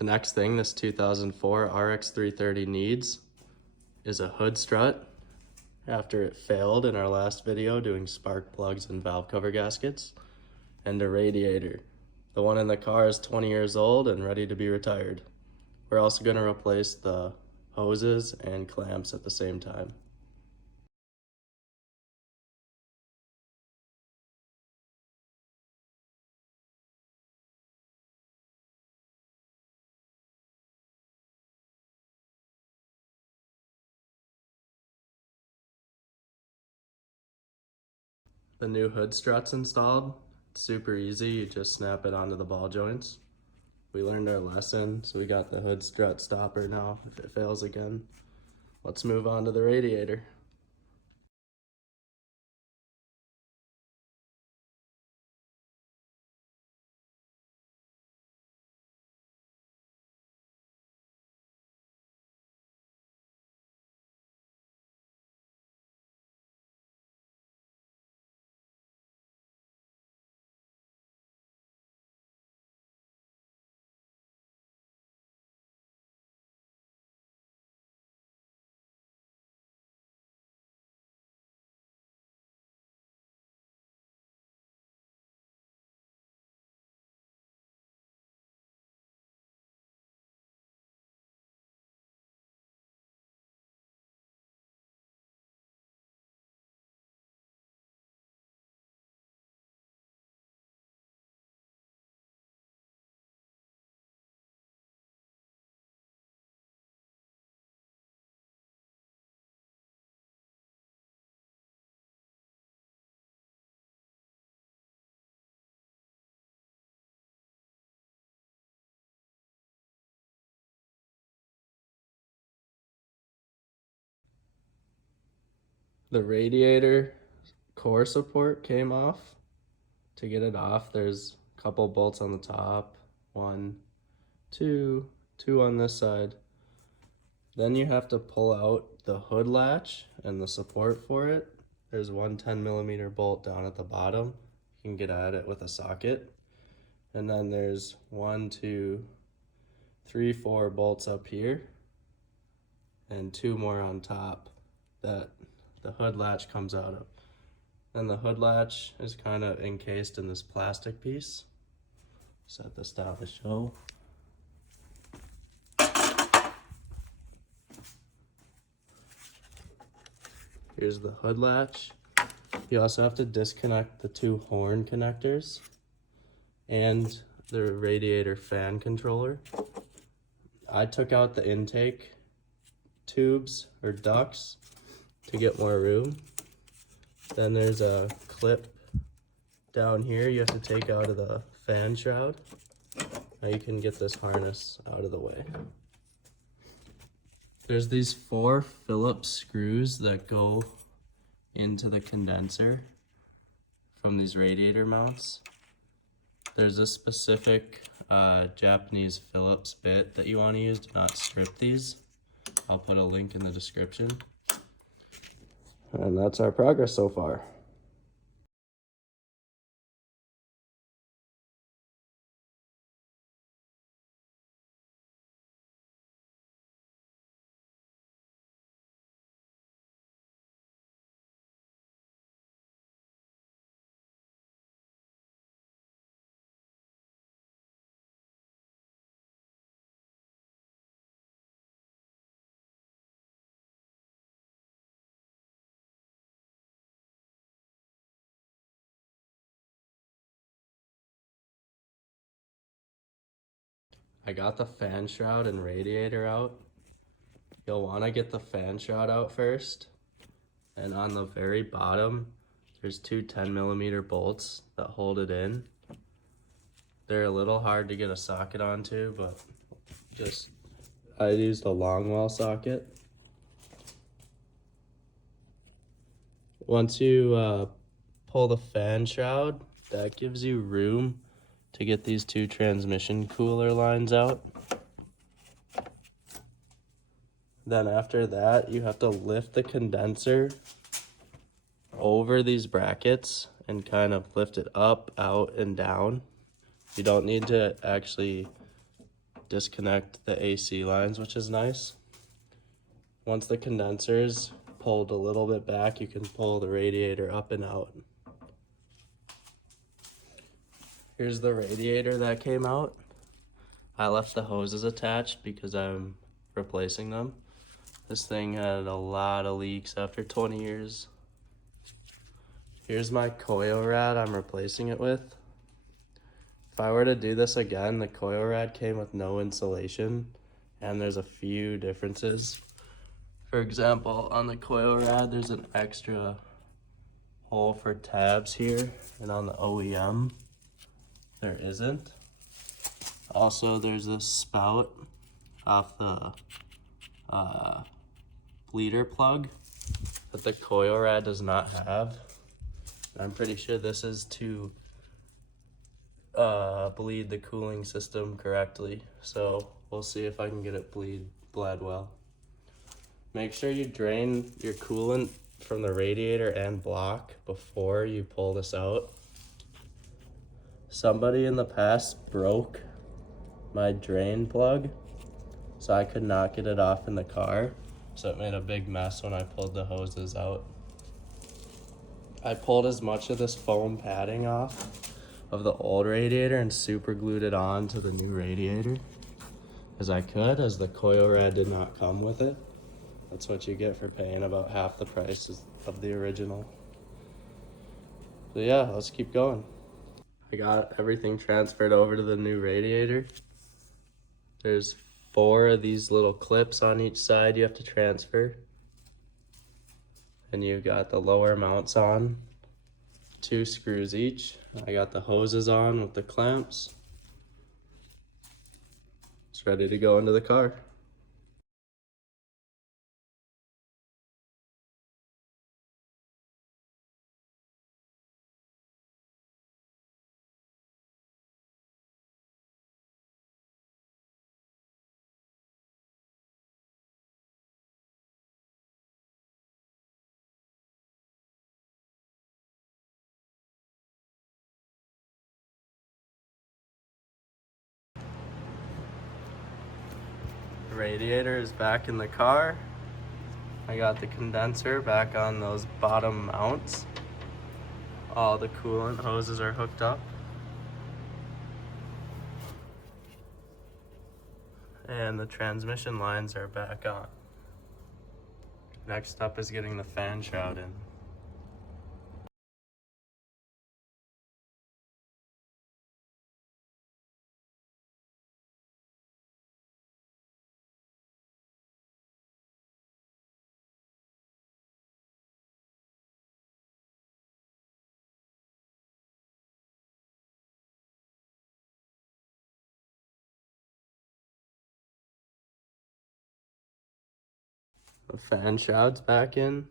The next thing this 2004 RX330 needs is a hood strut after it failed in our last video doing spark plugs and valve cover gaskets, and a radiator. The one in the car is 20 years old and ready to be retired. We're also going to replace the hoses and clamps at the same time. The new hood strut's installed. It's super easy, you just snap it onto the ball joints. We learned our lesson, so we got the hood strut stopper now if it fails again. Let's move on to the radiator. The radiator core support came off. To get it off, there's a couple bolts on the top. 1, 2 on this side. Then you have to pull out the hood latch and the support for it. There's one 10mm bolt down at the bottom. You can get at it with a socket. And then there's 1, 2, 3, 4 bolts up here and 2 more on top that the hood latch comes out of. And the hood latch is kind of encased in this plastic piece. Set this down to show. Here's the hood latch. You also have to disconnect the 2 horn connectors and the radiator fan controller. I took out the intake tubes or ducts to get more room. Then there's a clip down here you have to take out of the fan shroud. Now you can get this harness out of the way. There's these 4 Phillips screws that go into the condenser from these radiator mounts. There's a specific Japanese Phillips bit that you want to use to not strip these. I'll put a link in the description. And that's our progress so far. I got the fan shroud and radiator out. You'll want to get the fan shroud out first. And on the very bottom, there's 2 10mm bolts that hold it in. They're a little hard to get a socket onto, but I used a Longwell socket. Once you pull the fan shroud, that gives you room to get these 2 transmission cooler lines out. Then after that, you have to lift the condenser over these brackets and kind of lift it up, out, and down. You don't need to actually disconnect the AC lines, which is nice. Once the condenser's pulled a little bit back, you can pull the radiator up and out. Here's the radiator that came out. I left the hoses attached because I'm replacing them. This thing had a lot of leaks after 20 years. Here's my coil rad I'm replacing it with. If I were to do this again, the coil rad came with no insulation, and there's a few differences. For example, on the coil rad, there's an extra hole for tabs here, and on the OEM, there isn't. Also, there's this spout off the bleeder plug that the coil rad does not have. I'm pretty sure this is to bleed the cooling system correctly, so we'll see if I can get it bled well. Make sure you drain your coolant from the radiator and block before you pull this out. Somebody in the past broke my drain plug, so I could not get it off in the car, so it made a big mess when I pulled the hoses out. I pulled as much of this foam padding off of the old radiator and super glued it on to the new radiator as I could, as the coil rad did not come with it. That's what you get for paying about half the price of the original. So yeah, let's keep going. I got everything transferred over to the new radiator. There's 4 of these little clips on each side you have to transfer. And you got the lower mounts on, 2 screws each. I got the hoses on with the clamps. It's ready to go into the car. The radiator is back in the car. I got the condenser back on those bottom mounts. All the coolant hoses are hooked up. And the transmission lines are back on. Next up is getting the fan shroud in. The fan shroud's back in.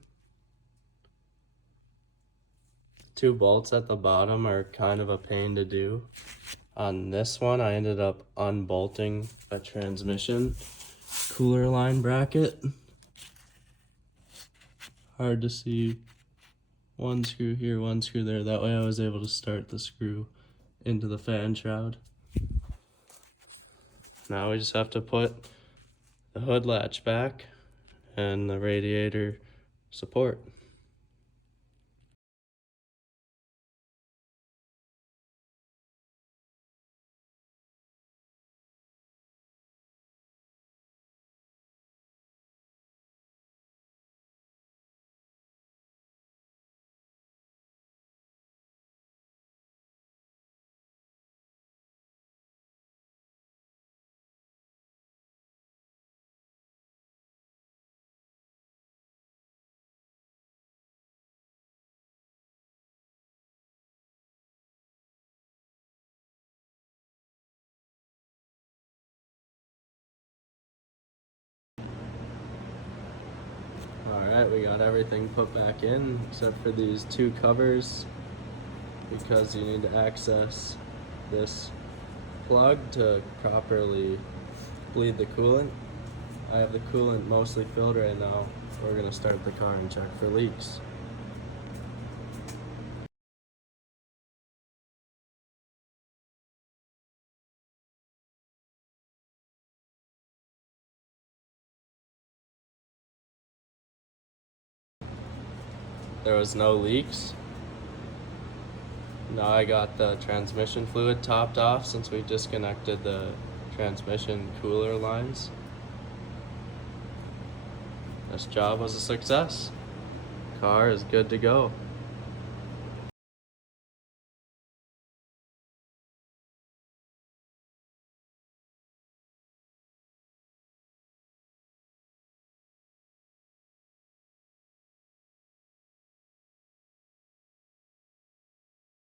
2 bolts at the bottom are kind of a pain to do. On this one, I ended up unbolting a transmission cooler line bracket. Hard to see. 1 screw here, 1 screw there. That way I was able to start the screw into the fan shroud. Now we just have to put the hood latch back and the radiator support. Alright, we got everything put back in except for these 2 covers, because you need to access this plug to properly bleed the coolant. I have the coolant mostly filled right now. We're going to start the car and check for leaks. there was no leaks. Now I got the transmission fluid topped off since we disconnected the transmission cooler lines. This job was a success. Car is good to go.